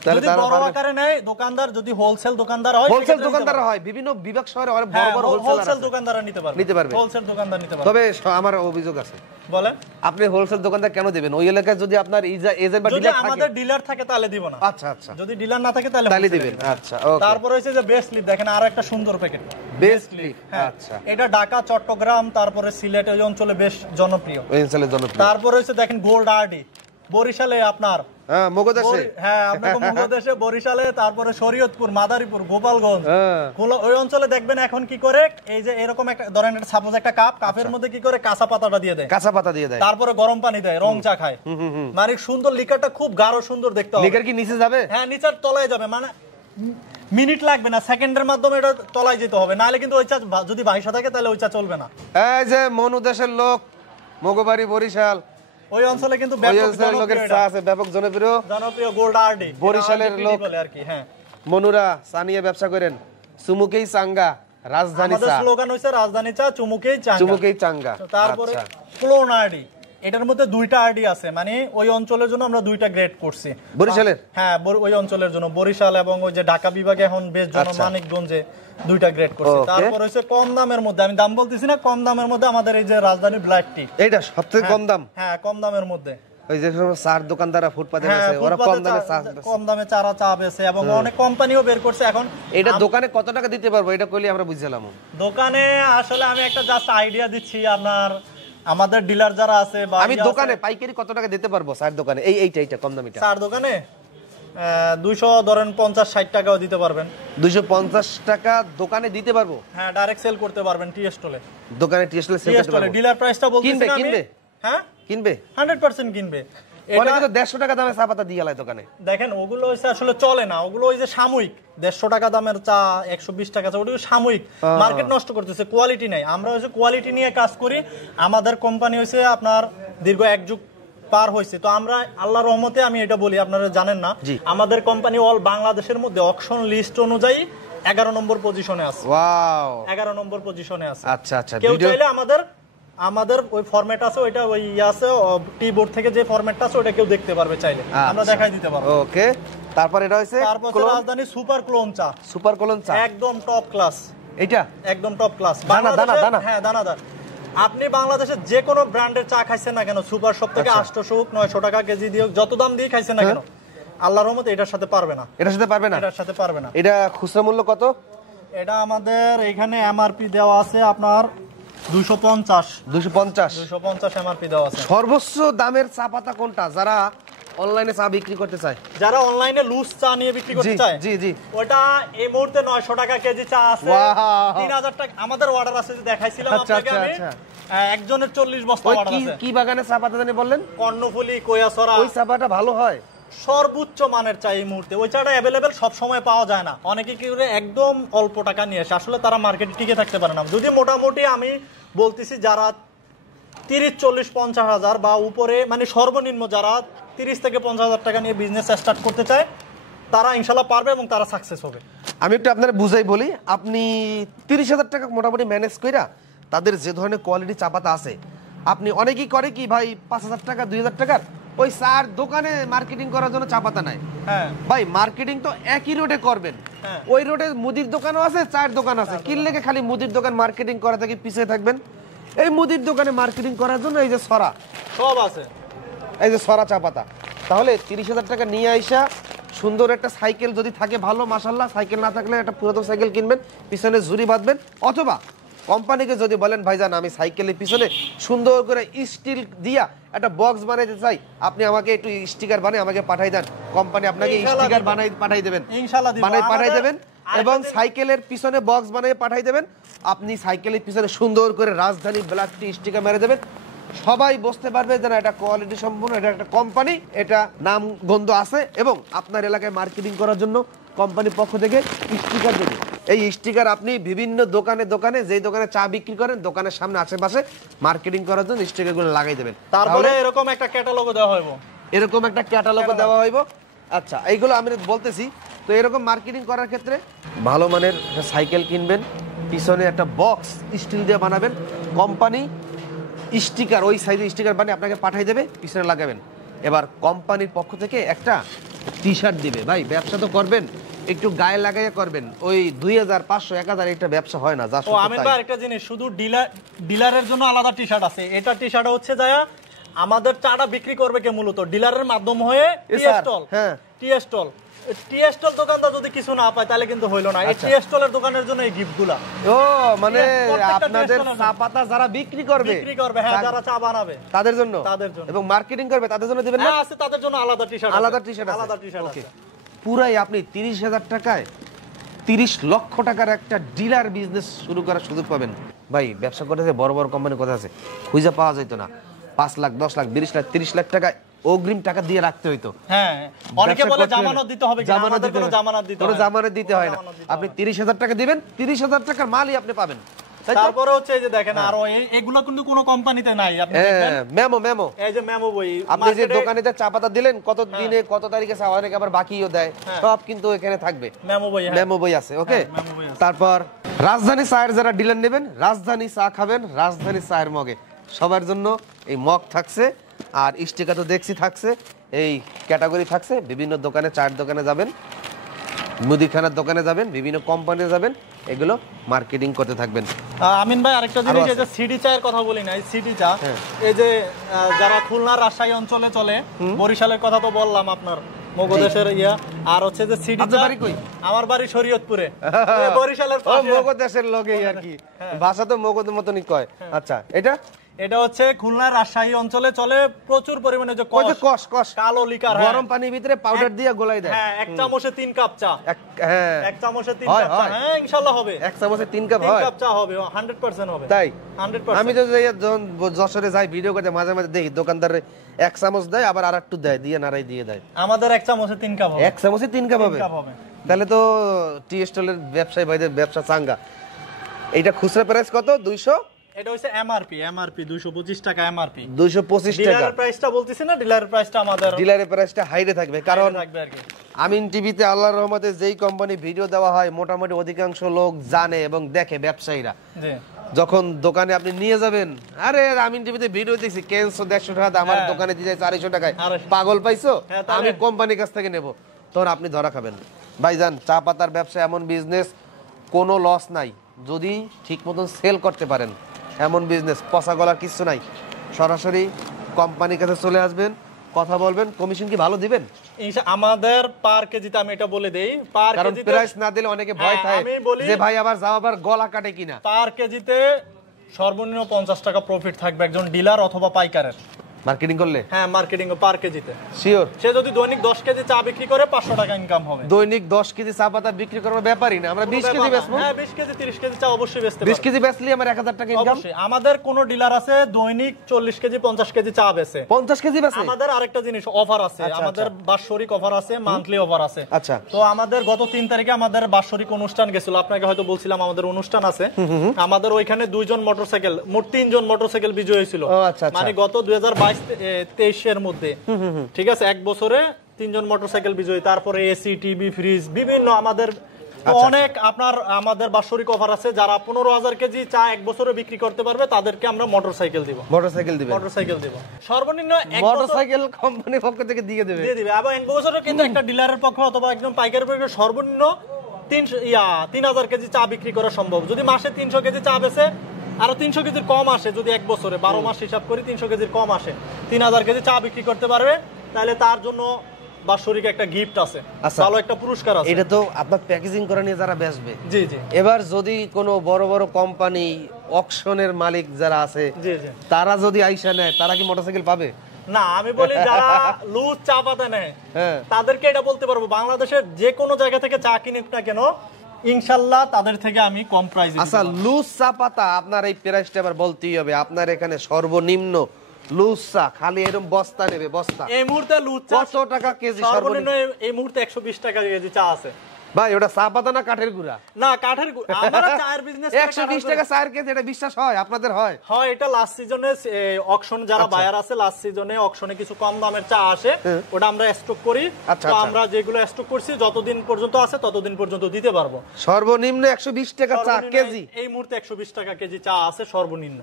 তাহলে যদি তারা বড় আকারে নেয় দোকানদার, যদি হোলসেল দোকানদার হয়, হোলসেল সেক্ষেত্রে দোকানদার নিতে পারবে। হয়, বিভিন্ন বিভাগ শহরে অনেক বড় হ্যাঁ, বড় হোলসেল হোলসেল দোকানদাররা নিতে পারবে। হোলসেল দোকানদার নিতে পারবে। তবে আমার অভিযোগ আছে, বলেন। আপনি হোলসেল দোকানদার কেন দিবেন? ওই এলাকায় যদি আপনার এজেন্ট বা যদি ডিলার থাকে। আমাদের ডিলার থাকে তাহলে দিব না। আচ্ছা আচ্ছা, যদি ডিলার না থাকে তাহলে তাহলে wholesale দিবেন। দিব। আচ্ছা ওকে। তারপর হচ্ছে যে বেস্ট লিপ, দেখেন আরো একটা সুন্দর প্যাকেট। বেস্ট লিফ, হ্যাঁ, আচ্ছা। এটা ঢাকা, চট্টগ্রাম, তারপরে সিলেট, ওই অঞ্চলে বেশ জনপ্রিয়। ওই অঞ্চলের জনপ্রিয়। তারপর হচ্ছে দেখেন গোল্ড আরডি। বরিশালে আপনার, হ্যাঁ মগদেশে, হ্যাঁ আপনাকে মগদেশে, বরিশালে, তারপরে শরীয়তপুর, মাদারীপুর, গোপালগঞ্জ, হ্যাঁ ওই অঞ্চলে দেখবেন এখন কি করে, এই যে এরকম একটা ধরেন সাপোজ একটা কাপের মধ্যে কি করে কাঁচা পাতাটা দিয়ে দেয়, কাঁচা পাতা দিয়ে দেয়, তারপরে গরম পানি দেয়, রং চা খায়। মানে সুন্দর লিকারটা খুব গাঢ় সুন্দর দেখতে হবে। লিকার কি নিচে যাবে? হ্যাঁ নিচের তলায় যাবে, মানে মিনিট লাগবে না, সেকেন্ডের মাধ্যমে এটা তলায় যেতে হবে, নাহলে কিন্তু ওই চা যদি ভাইসা থাকে তাহলে ওই চা চলবে না। এই যে মনু দেশের লোক, মগবাড়ি, বরিশাল, ওই অঞ্চলে কিন্তু ওই অঞ্চলের লোকের চা আছে ব্যাপক জনপ্রিয় গোল্ড আরডি, বরিশালের লোক বলে আর কি। হ্যাঁ মনুরা চা নিয়ে ব্যবসা করেন, চুমুকেই চাঙ্গা, রাজধানী আমাদের চা, স্লোগান হইছে রাজধানী চা চুমুকেই চাঙ্গা। চুমুকেই চাঙ্গা। তারপরে আচ্ছা। ক্লোন আরডি, এটার মধ্যে দুইটা আরডি আছে, মানে ওই অঞ্চলের জন্য আমরা দুইটা গ্রেড করছি। বরিশালের? হ্যাঁ ওই অঞ্চলের জন্য, বরিশাল এবং ওই যে ঢাকা বিভাগে এখন বেশ মানিকগঞ্জে দুইটা গ্রেড করছি। তারপর হচ্ছে কম দামের মধ্যে, আমি দাম বলতেছি না, কম দামের মধ্যে আমাদের এই যে রাজধানী ব্ল্যাক টি, এইটা সবথেকে কম দাম। হ্যাঁ কম দামের মধ্যে। ওই যে সব চার দোকানদাররা ফুটপাতে বসে, ওরা কম দামে চা, কম দামে চারা চা বেচে, এবং অনেক কোম্পানিও বের করছে এখন। এটা দোকানে কত টাকা দিতে পারবো এটা কইলে আমরা বুঝলাম। দোকানে আসলে আমি একটা জাস্ট আইডিয়া দিচ্ছি, আপনার আমাদের ডিলার যারা আছে, বা আমি দোকানে পাইকারি কত টাকা দিতে পারবো চার দোকানে? এইটা কম দামিটা চার দোকানে 200 ধরেন 50-60 টাকাও দিতে পারবেন। 250 টাকা দোকানে দিতে পারবো? হ্যাঁ ডাইরেক্ট সেল করতে পারবেন টি স্টলে। দোকানে টি স্টলে সেল করতে পারবো। ডিলার প্রাইসটা বলতেছি না আমি। কিনবে? হ্যাঁ কিনবে 100% কিনবে। এটা তো 150 টাকা দামে চা পাতা দিয়ে আলায় দোকানে। দেখেন ওগুলো হইছে আসলে চলে না, ওগুলো ওই যে সাময়িক 150 টাকা দামের চা, 120 টাকা চা, ওগুলো সাময়িক, মার্কেট নষ্ট করতেছে, কোয়ালিটি নাই। আমরা হইছে কোয়ালিটি নিয়ে কাজ করি। আমাদের কোম্পানি হইছে আপনার দীর্ঘ 1 যুগ পার হইছে, তো আমরা আল্লাহর রহমতে, আমি এটা বলি আপনারা জানেন না, আমাদের কোম্পানি অল বাংলাদেশের মধ্যে অকশন লিস্ট অনুযায়ী 11 নম্বর পজিশনে আছে। ওয়াও, 11 নম্বর পজিশনে আছে। আচ্ছা আচ্ছা। কেউ চাইলে আমাদের ওই ফরম্যাট আছে, ওইটা ওই আছে টি-বোর্ড থেকে যে ফরম্যাটটা আছে ওটা কেউ দেখতে পারবে চাইলে, আমরা দেখাই দিতে পারবো। ওকে, তারপর এটা হইছে রাজধানী সুপার ক্লোন চা। সুপার ক্লোন চা একদম টপ ক্লাস, এটা একদম টপ ক্লাস। দানা। হ্যাঁ দানাদার। আপনি বাংলাদেশের যে কোনো ব্র্যান্ডের চা খাইছেন না কেন, সুপার শপ থেকে 800 হোক 900 টাকা কেজি দিয়ে যত দাম দিয়ে খাইছেন না কেন, আল্লাহর রহমতে এটার সাথে পারবে না। এটার সাথে পারবে না? এটার সাথে পারবে না। এটা খুচরা মূল্য কত? এটা আমাদের এখানে এমআরপি দেওয়া আছে আপনার 250 এমআরপি দেওয়া আছে। সর্বোচ্চ দামের চা পাতা কোনটা যারা অনলাইনে চা বিক্রি করতে চায়? যারা অনলাইনে লুজ চা নিয়ে বিক্রি করতে চায়, জি জি, ওটা এই মুহূর্তে 900 টাকা কেজি চা আছে। 3000 টাকা আমাদের অর্ডার আছে, যে দেখাইছিলাম আপনাকে আমি, একজনের 40 বস্তা অর্ডার আছে। কি বাগানের চা পাতা জানি বললেন? কর্ণফুলী, কোয়াছড়া। ওই চা পাতা ভালো হয়, সর্বোচ্চ মানের চা এই মুহূর্তে। ওই চাটা অ্যাভেলেবেল সব সময় পাওয়া যায় না, অনেকে কি করে একদম অল্প টাকা নিয়ে আসে, আসলে তারা মার্কেটে টিকে থাকতে পারে না। যদি মোটামুটি আমি বলতেছি যারা 30, 40, 50 হাজার বা উপরে, মানে সর্বনিম্ন যারা 30 থেকে 50 হাজার টাকা নিয়ে বিজনেস স্টার্ট করতে চায়, তারা ইনশাল্লাহ পারবে এবং তারা সাকসেস হবে। আমি একটু আপনারা বুঝাই বলি, আপনি 30,000 টাকা মোটামুটি ম্যানেজ কইরা তাদের যে ধরনের কোয়ালিটি চা পাতা আছে, আপনি অনেকেই করে কি ভাই 5,000 টাকা 2,000 টাকার ওই চার দোকানে মার্কেটিং করার জন্য চা পাতা নাই। হ্যাঁ ভাই, মার্কেটিং তো একই রোডে করবেন। ওই রোডে মুদির দোকানও আছে, চায়ের দোকান আছে, কিনলে খালি মুদির দোকান মার্কেটিং করা থেকে পিছিয়ে থাকবেন। এই মুদির দোকানে মার্কেটিং করার জন্য এই যে সরা সব আছে, এই যে সরা চা পাতা, তাহলে 30,000 টাকা নিয়ে আইসা সুন্দর একটা সাইকেল যদি থাকে ভালো, মাশাল্লাহ, সাইকেল না থাকলে একটা পুরাতন সাইকেল কিনবেন, পিছনে ঝুড়ি বাঁধবেন, অথবা কোম্পানিকে যদি বলেন ভাইজান আমি সাইকেলের পিছনে সুন্দর করে স্টিল দিয়া একটা বক্স বানাইতে চাই, আপনি আমাকে একটু স্টিকার বানিয়ে আমাকে পাঠাই দেন, কোম্পানি আপনাকে স্টিকার বানাই পাঠাই দেবেন, ইনশাআল্লাহ বানাই পাঠাই দেবেন, এবং সাইকেলের পিছনে বক্স বানিয়ে পাঠাই দেবেন। আপনি সাইকেলের পিছনে সুন্দর করে রাজধানী ব্ল্যাক টি স্টিকার মেরে দেবেন, সবাই বুঝতে পারবে যে না এটা কোয়ালিটি সম্পূর্ণ, এটা একটা কোম্পানি, এটা নাম গন্ধ আছে, এবং আপনার এলাকায় মার্কেটিং করার জন্য কোম্পানির পক্ষ থেকে স্টিকার দেবে। এই স্টিকার আপনি বিভিন্ন দোকানে যেই দোকানে চা বিক্রি করেন, দোকানের সামনে আশেপাশে মার্কেটিং করার জন্য স্টিকারগুলো লাগাই দেবেন। তারপরে এরকম একটা ক্যাটালগও দেওয়া হইব, এরকম একটা ক্যাটালগও দেওয়া হইব। আচ্ছা, এইগুলো আমি বলতেছি। তো এরকম মার্কেটিং করার ক্ষেত্রে ভালো মানের একটা সাইকেল কিনবেন, পিছনে একটা বক্স স্টিল দিয়ে বানাবেন, কোম্পানি স্টিকার ওই সাইজে স্টিকার বানিয়ে আপনাকে পাঠিয়ে দেবে, পিছনে লাগাবেন। এবার কোম্পানির পক্ষ থেকে একটা টি শার্ট দিবে। ভাই, ব্যবসা তো করবেন, একটু গায়ে লাগাইয়া করবেন। ওই 2,000, 500, 1,000 একটা ব্যবসা হয় না। আমি একটা জিনিস, শুধু ডিলারের জন্য আলাদা টি শার্ট আছে। এটা টি শার্ট হচ্ছে যায় আমাদের চাটা বিক্রি করবে কে মূলত ডিলারের মাধ্যম হয়ে টি স্টল, টি স্টল দোকানদার যদি কিছু না পায় তাহলে কিন্তু হইলো না। এই টি স্টলের দোকানের জন্য এই গিফটগুলা। ও মানে আপনাদের চা পাতা যারা বিক্রি করবে, হ্যাঁ, যারা চা বানাবে তাদের জন্য এবং মার্কেটিং করবে তাদের জন্য দিবেন না? হ্যাঁ, আছে, তাদের জন্য আলাদা টি-শার্ট, আলাদা টি-শার্ট আছে। পুরাই আপনি 30,000 টাকায় 30 লক্ষ টাকার একটা ডিলার বিজনেস শুরু করার সুযোগ পাবেন। ভাই ব্যবসা করতে বড় বড় কোম্পানির কথা আছে, খুঁজে পাওয়া যেত না। 5 লাখ 10 লাখ 20 লাখ 30 লাখ টাকা অগ্রিম টাকা দিয়ে রাখতে হইতো। হ্যাঁ, অনেকে বলে জামানত দিতে হবে, কিন্তু আমাদের কোনো জামানত দিতে হয় না। কোনো জামানত দিতে হয় না। আপনি 30,000 টাকা দিবেন, 30,000 টাকার মালই আপনি পাবেন। তারপরে হচ্ছে এই যে দেখেন, আর এগুলো কিন্তু কোনো কোম্পানিতে নাই। আপনি দেখবেন মেমো এই যে মেমো বই, আপনি যে দোকানেতে চা পাতা দিলেন কত দিনে কত তারিখে চা, অনেকে আবার বাকিও দেয়, সব কিন্তু এখানে থাকবে। মেমো বই আছে। ওকে, তারপর রাজধানী চায়ের যারা ডিলার নেবেন, রাজধানী চা খাবেন রাজধানী চায়ের মগে, সবার জন্য এই মগ থাকছে। আর স্টিকার তো দেখছি থাকছে, এই ক্যাটাগরি থাকছে। বিভিন্ন দোকানে, চায়ের দোকানে যাবেন, মুদিখানার দোকানে যাবেন, বিভিন্ন কোম্পানিতে যাবেন, এগুলো মার্কেটিং করতে থাকবেন। আমিন ভাই, আরেকটা জিনিস, এই যে সিডি চায়ের কথা বলি না, এই সিডি চা, এই যে যারা খুলনা রাজশাহী অঞ্চলে চলে, বরিশালের কথা তো বললাম আপনার মগদেশের ইয়া, আর হচ্ছে যে সিডি চা। বাড়ি কই? আমার বাড়ি শরীয়তপুরে, বরিশালের পাশে। মগদেশের লগেই আর কি, ভাষা তো মগদের মতনই কয়। আচ্ছা, এটা হচ্ছে খুলনা রাজশাহী অঞ্চলে চলে প্রচুর পরিমাণে, যে কস কালো লিকার, গরম পানির ভিতরে পাউডার দিয়ে গোলাই দেয়। হ্যাঁ, 1 চামচে 3 কাপ চা। হ্যাঁ, 1 চামচে 3 কাপ চা। হ্যাঁ, ইনশাআল্লাহ হবে। 1 চামচে 3 কাপ হয়, 3 কাপ চা হবে, 100% হবে। তাই 100%। আমি তো যশোরে যাই ভিডিও করতে, মাঝে মাঝে দেখি দোকানদারে 1 চামচ দেয়, আবার আরেকটু দেয়, দিয়ে নাড়াই দিয়ে দেয়। আমাদের 1 চামচে 3 কাপ হবে। 1 চামচে 3 কাপ হবে। তাহলে তো টি স্টলের ব্যবসায়ী ভাইদের ব্যবসা চাঙ্গা। এইটা খুচরা প্রাইস কত? 200? এটা হচ্ছে এমআরপি 225 টাকা এমআরপি। 225 টাকা ডিলারের প্রাইসটা বলতেছি না, ডিলারের প্রাইসটা আমাদের, ডিলারের প্রাইসটা হাইরে থাকবে। কারণ আমিন টিভিতে আল্লাহর রহমতে যেই কোম্পানি ভিডিও দেওয়া হয়, মোটামুটি অধিকাংশ লোক জানে এবং দেখে, ব্যবসায়ীরা। যখন দোকানে আপনি নিয়ে যাবেন, আরে আমিন টিভিতে ভিডিও দেখছি, কেনসো 150 টাকা, আমার দোকানে দিয়ে যায় 400 টাকায়, পাগল পাইছো, আমি কোম্পানির কাছ থেকে নেব, তখন আপনি ধরা খাবেন। ভাইজান, চা পাতার ব্যবসা এমন বিজনেস, কোনো লস নাই যদি ঠিক মতন সেল করতে পারেন। এমন বিজনেস, পচা গলার কিছু নাই। সরাসরি কোম্পানির কাছে চলে আসবেন, কথা বলবেন, কমিশন কি ভালো দিবেন? আমাদের পার কেজিতে, আমি এটা বলে দেই, পার কেজিতে প্রাইস না দিলে অনেকে ভয় থাকে যে ভাই আবার যাও, আবার গলা কাটে কিনা। পার কেজিতে সর্বনিম্ন 50 টাকা প্রফিট থাকবে একজন ডিলার অথবা পাইকারের মার্কেটিং করলে। হ্যাঁ, মার্কেটিং পার কেজিতে শিওর। সে যদি দৈনিক 10 কেজি চা বিক্রি করে 500 টাকা ইনকাম হবে। দৈনিক 10 কেজি চা পাতা বিক্রি করার ব্যাপারই না, আমরা 20 কেজি বেচবো। হ্যাঁ, 20 কেজি 30 কেজি চা অবশ্যই বেচতে পারবে। 20 কেজি বেচলে আমার 1000 টাকা ইনকাম। অবশ্যই। আমাদের কোন ডিলার আছে দৈনিক 40 কেজি 50 কেজি চা বেচে। 50 কেজি বেচে। আমাদের আরেকটা জিনিস অফার আছে, আমাদের বাৎসরিক অফার আছে, মান্থলি অফার আছে। আচ্ছা, তো আমাদের গত 3 তারিখে আমাদের বাৎসরিক অনুষ্ঠান গেছিল, আপনাকে হয়তো বলছিলাম আমাদের অনুষ্ঠান আছে। আমাদের ওইখানে 2 জন মোটরসাইকেল, মোট 3 জন মোটরসাইকেল বিজয়ী হয়েছিল। মানে গত 2022-23 এর মধ্যে, ঠিক আছে, 1 বছরে 3 জন মোটরসাইকেল বিজয়ী। তারপরে এসি, টিভি, ফ্রিজ, বিভিন্ন আমাদের অনেক আমাদের বাৎসরিক অফার আছে। যারা 15,000 কেজি চা 1 বছরে বিক্রি করতে পারবে তাদেরকে আমরা মোটরসাইকেল দিব। মোটরসাইকেল দিব সর্বনিম্ন মোটরসাইকেল কোম্পানির পক্ষ থেকে দিয়ে দিবে। আবার 1 বছরে কিন্তু একটা ডিলারের পক্ষ অথবা একজন পাইকারের পক্ষে সর্বনিম্ন 3000 কেজি চা বিক্রি করা সম্ভব। যদি মাসে 300 কেজি চা বেচে, আরো 300 কেজির কম আসে, যদি 1 বছরে 12 মাস হিসাব করি 300 কেজির কম আসে, 3000 কেজি চা বিক্রি করতে পারবে, তাহলে তার জন্য বাৎসরিক একটা গিফট আছে, ভালো একটা পুরস্কার আছে। এটা তো আপনার প্যাকেজিং করা নিয়ে যারা বেচবে। জি জি। এবার যদি কোনো বড় বড় কোম্পানি, অকশনের মালিক যারা আছে, জি জি, তারা যদি আইসা নেয়, তারা কি মোটরসাইকেল পাবে? না, আমি বলি যারা লুজ চা পাতা নেয় তাদেরকে এটা বলতে পারবো, বাংলাদেশের যে কোনো জায়গা থেকে চা কিনুক না কেন, ইনশাআল্লাহ তাদের থেকে আমি কম প্রাইসে। আচ্ছা, লুজ চা পাতা আপনার এই প্রাইসটা আবার বলতেই হবে। আপনার এখানে সর্বনিম্ন লুজ চা খালি এরকম বস্তা নেবে, বস্তা এই মুহূর্তে লুজ চা কত টাকা কেজি? সর্বনিম্ন এই মুহূর্তে 120 টাকা কেজি চা আছে। ভাই, ওটা চা পাতা না কাঠের গুঁড়া? না, কাঠের গুঁড়া। আমরা চায়ের বিজনেস 120 টাকা চায়ের কেজি, এটা বিশ্বাস হয় আপনাদের? হয় হয়। এটা লাস্ট সিজনে অকশন যারা বায়ার আছে, লাস্ট সিজনে অকশনে কিছু কম দামের চা আসে, ওটা আমরা স্টক করি। তো আমরা যেগুলো স্টক করছি যতদিন পর্যন্ত আছে ততদিন পর্যন্ত দিতে পারবো। সর্বনিম্ন 120 টাকা চা কেজি এই মুহূর্তে 120 টাকা কেজি চা আছে সর্বনিম্ন।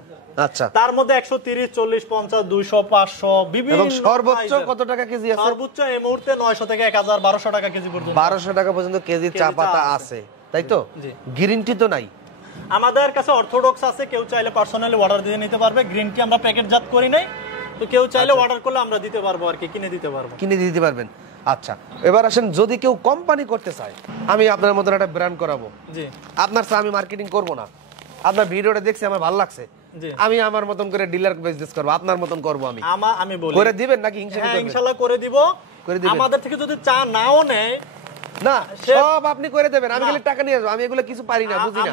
আচ্ছা, তার মধ্যে 130, 40, 50, 200, 500 বিভিন্ন। এবং সর্বোচ্চ কত টাকা কেজি আছে? সর্বোচ্চ এই মুহূর্তে 900 থেকে 1000, 1200 টাকা কেজি পর্যন্ত। 1200 টাকা পর্যন্ত কেজি চা পাতা আছে, তাই তো? গ্রিন টি তো নাই আমাদের কাছে, অর্থোডক্স আছে, কেউ চাইলে পার্সোনালি অর্ডার দিয়ে নিতে পারবে। গ্রিন টি আমরা প্যাকেটজাত করি নাই, তো কেউ চাইলে অর্ডার করলে আমরা দিতে পারবো আর কি, কিনে দিতে পারবো। কিনে দিতে পারবেন। আচ্ছা, এবার আসেন, যদি কেউ কোম্পানি করতে চায়, আমি আপনার মতন একটা ব্র্যান্ড করাবো, জি আপনার চা আমি মার্কেটিং করব না, আপনার ভিডিওটা দেখছি আমার ভালো লাগছে, জি আমি আমার মতন করে ডিলার বিজনেস করব, আপনার মতন করব, আমি বলি করে দিবেন নাকি হিংসা হ্যাঁ করবেন? ইনশাআল্লাহ করে দিব। করে দিবেন? আমাদের থেকে যদি চা নাও নেয় না, সব আপনি করে দেবেন, আমি খালি টাকা নিয়ে আসবো, আমি এগুলো কিছু পারি না, বুঝি না।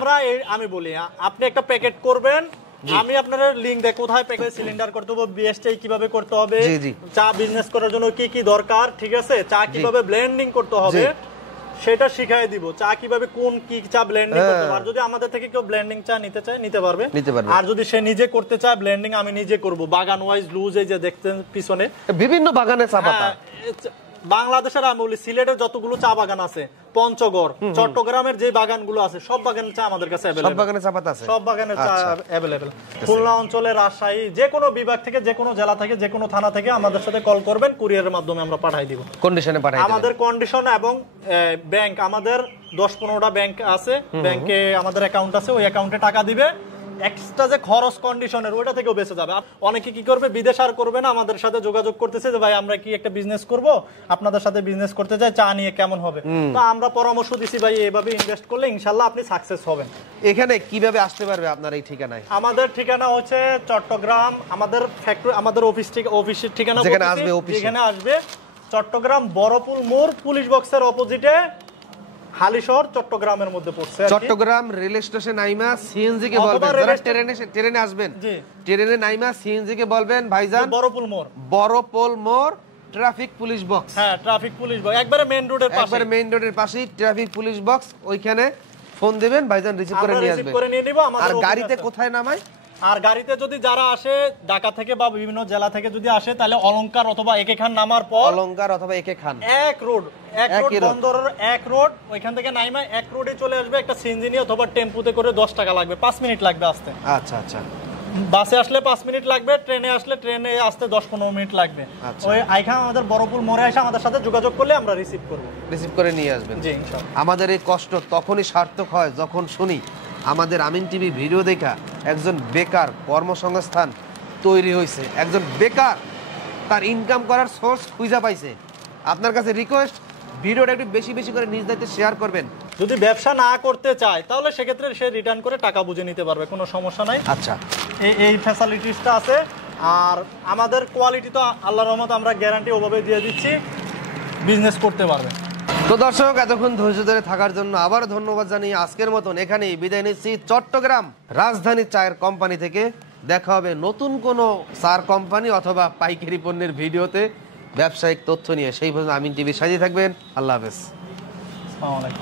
আমি বলি আপনি একটা প্যাকেট করবেন, আমি আপনার লিংক দেই কোথায় প্যাকেট সিলিন্ডার করতে হবে, বিএসটি কিভাবে করতে হবে, জি, জি। চা বিজনেস করার জন্য কি কি দরকার, ঠিক আছে, চা কিভাবে ব্লেন্ডিং করতে হবে সেটা শিখাই দিব, চা কিভাবে কোন কি চা ব্লেন্ডিং করতে হবে। আর যদি আমাদের থেকে কেউ ব্লেন্ডিং চা নিতে চায় নিতে পারবে। আর যদি সে নিজে করতে চায় ব্লেন্ডিং, আমি নিজে করব, বাগান ওয়াইজ লুজ, এই যে দেখতেন পিছনে বিভিন্ন বাগানে চা পাতা। বাংলাদেশের আমি বলি সিলেটের যতগুলো চা বাগান আছে, পঞ্চগড়, চট্টগ্রামের যে বাগানগুলো আছে, সব বাগানের চা আমাদের কাছে সব বাগানে চা পাতা আছে, সব বাগানের চা অ্যাভেলেবেল। খুলনা অঞ্চলে, রাজশাহী, যে কোনো বিভাগ থেকে, যে কোনো জেলা থেকে, যে কোনো থানা থেকে আমাদের সাথে কল করবেন, কুরিয়ারের মাধ্যমে আমরা পাঠাই দিব, কন্ডিশনে পাঠাই দিবেন। আমাদের কন্ডিশন এবং ব্যাংক, আমাদের 10-15টা ব্যাংক আছে, ব্যাংকে আমাদের অ্যাকাউন্ট আছে, ওই অ্যাকাউন্টে টাকা দিবে, এক্সট্রা যে খরচ কন্ডিশনের ওইটা থেকেও বেঁচে যাবে। অনেকে কি করবে, বিদেশ আর করবে না, আমাদের সাথে যোগাযোগ করতেছে যে ভাই আমরা কি একটা বিজনেস করব, আপনাদের সাথে বিজনেস করতে চাই, চা নিয়ে কেমন হবে, তো আমরা পরামর্শ দিছি ভাই এইভাবে ইনভেস্ট করলে ইনশাআল্লাহ আপনি সাকসেস হবেন। এখানে কিভাবে আসতে পারবে আপনার এই ঠিকানায়? আমাদের ঠিকানা হচ্ছে চট্টগ্রাম, আমাদের ফ্যাক্টরি, আমাদের অফিসের ঠিকানা যেখানে আসবে চট্টগ্রাম বড়পুল মোড়, পুলিশ বক্সের অপোজিটে, হালিশহর, চট্টগ্রামের মধ্যে পড়ছে। চট্টগ্রাম রেল স্টেশন নাইমা সিএনজি কে বলবেন, যারা ট্রেনে আসবেন, ট্রেনে নাইমা সিএনজি কে বলবেন ভাইজান বড়পোল মোড় ট্রাফিক পুলিশ বক্স। হ্যাঁ, ট্রাফিক পুলিশ বক্স একবারে মেইন রোডের পাশে, একবারে মেইন রোডের পাশেই ট্রাফিক পুলিশ বক্স, ওইখানে ফোন দিবেন, ভাইজান রিসিভ করে নিয়ে আসবে। আর গাড়িতে কোথায় নামায়? আর গাড়িতে যদি যারা আসে ঢাকা থেকে বা বিভিন্ন জেলা থেকে যদি আসে, তাহলে অলংকার অথবা একে খান নামার পর, অলংকার অথবা একে খান, এক রোড বন্দরের এক রোড, ওইখান থেকে নাইমা এক রোডে চলে আসবে, একটা সিএনজি অথবা টেম্পুতে করে 10 টাকা লাগবে, 5 মিনিট লাগবে আসতে। আচ্ছা আচ্ছা। বাসে আসলে 5 মিনিট লাগবে, ট্রেনে আসলে ট্রেনে আসতে 10-15 মিনিট লাগবে। ওই আইখান আমাদের বড়পুল মোড়ে এসে আমাদের সাথে যোগাযোগ করলে আমরা রিসিভ করে নিয়ে আসবেন। জি ইনশাআল্লাহ। আমাদের এই কষ্ট তখনই সার্থক হয় যখন শুনি আমাদের আমিন টিভি ভিডিও দেখা একজন বেকার কর্মসংস্থান তৈরি হয়েছে, একজন বেকার তার ইনকাম করার সোর্স খুঁজে পাইছে। আপনার কাছে রিকোয়েস্ট, ভিডিওটা একটু বেশি বেশি করে নিজ দায়িত্বে শেয়ার করবেন। যদি ব্যবসা না করতে চায় তাহলে সেক্ষেত্রে সে রিটার্ন করে টাকা বুঝে নিতে পারবে, কোনো সমস্যা নাই। আচ্ছা, এই ফ্যাসিলিটিসটা আছে। আর আমাদের কোয়ালিটি তো আল্লাহর রহমতে আমরা গ্যারান্টি ওভাবে দিয়ে দিচ্ছি, বিজনেস করতে পারবে। তো দর্শক, এতক্ষণ ধৈর্য ধরে থাকার জন্য আবার ধন্যবাদ জানিয়ে আজকের মতন এখানেই বিদায় নিচ্ছি চট্টগ্রাম রাজধানী চায়ের কোম্পানি থেকে। দেখা হবে নতুন কোনো চার কোম্পানি অথবা পাইকারি পণ্যের ভিডিওতে ব্যবসায়িক তথ্য নিয়ে। সেই পর্যন্ত আমিন টিভি সাজিয়ে থাকবেন। আল্লাহ হাফেজ। আসসালামু আলাইকুম।